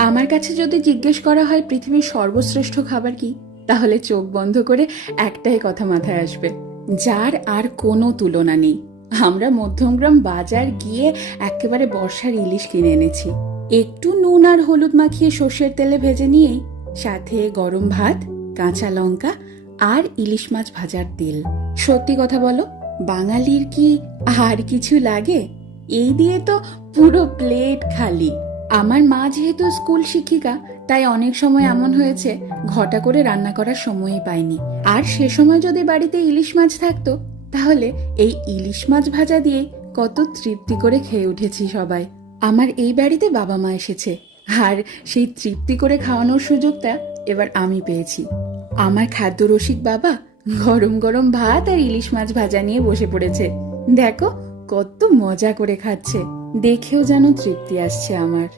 আমার কাছে যদি জিজ্ঞেস করা হয় পৃথিবীর সর্বশ্রেষ্ঠ খাবার কি, তাহলে চোখ বন্ধ করে একটাই কথা মাথায় আসবে, যার আর কোনো তুলনা নেই। আমরা মধ্যমগ্রাম বাজার গিয়ে একেবারে বর্ষার ইলিশ কিনে এনেছি। একটু নুন আর হলুদ মাখিয়ে সর্ষের তেলে ভেজে নিয়েই সাথে গরম ভাত, কাঁচা লঙ্কা আর ইলিশ মাছ ভাজার তেল। সত্যি কথা বলো, বাঙালির কি আর কিছু লাগে? এই দিয়ে তো পুরো প্লেট খালি। আমার মা যেহেতু স্কুল শিক্ষিকা, তাই অনেক সময় এমন হয়েছে ঘটা করে রান্না করার সময়ই পাইনি। আর সে সময় যদি বাড়িতে ইলিশ মাছ থাকতো, তাহলে এই ইলিশ মাছ ভাজা দিয়ে কত তৃপ্তি করে খেয়ে উঠেছি সবাই। আমার এই বাড়িতে বাবা মা এসেছে, আর সেই তৃপ্তি করে খাওয়ানোর সুযোগটা এবার আমি পেয়েছি। আমার খাদ্য রসিক বাবা গরম গরম ভাত আর ইলিশ মাছ ভাজা নিয়ে বসে পড়েছে। দেখো কত মজা করে খাচ্ছে, দেখেও যেন তৃপ্তি আসছে আমার।